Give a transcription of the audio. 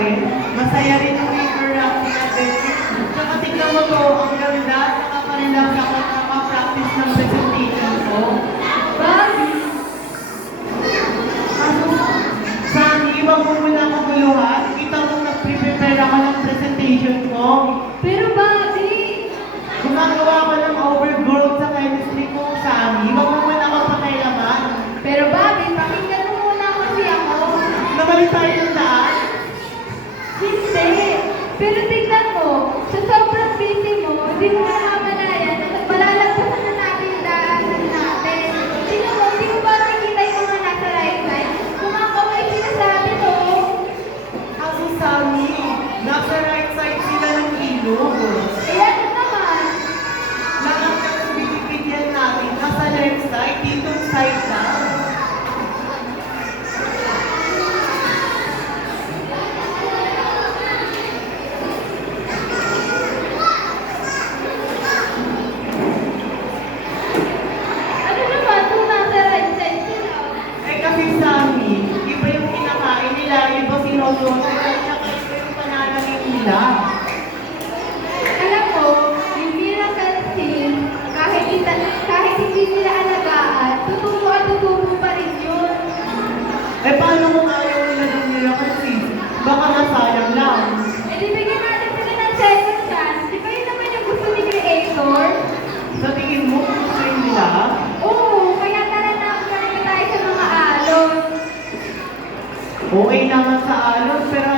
rin. Masaya rin yung interacting natin. Tsaka tignan mo to, ang ganda. Nakaka-relax ako nakaka-practice ng presentation ko. Bobby! Saan, iwag mo muna ako guluhan. Kita mo nag-prepare ako ng presentation ko. Pero Bobby! Gumagawa ko ng overgrowth sa chemistry ko, Sammy. Iwag mo muna ako pakialaman. Pero Bobby, pakinggan mo muna kasi ako. Namali tayo ng daan. Hindi! Pero tignan mo, sa sobrang busy mo, hindi mo namamalayan na malalagpasan na natin yung daanan natin. Tignan mo, hindi mo ba nakikita yung mga nasa right side? Kumakaway sila sa atin, oh! Kaso Sammy, nasa right side sila ng ilog. Eh, ano naman? Lahat ng binibigyan natin, nasa left side, dito side lang. Ano naman kung nasa right side sila? Eh kasi Sammy, iba yung kinakain nila, iba sinusunod, at saka iba yung pananangin nila. Alam mo, yung miracle seed, kahit hindi nila alagaan, tutubo at tutubo pa rin yun. Eh paano kung ayaw nila ng miracle seed? Baka nasayang lang. Eh di bigyan natin sila ng second chance. Di ba yun naman yung gusto ni Creator? Sa tingin mo, gusto rin nila? Oo, kaya tara na tayo sa mga alon. Okay naman sa alon, pero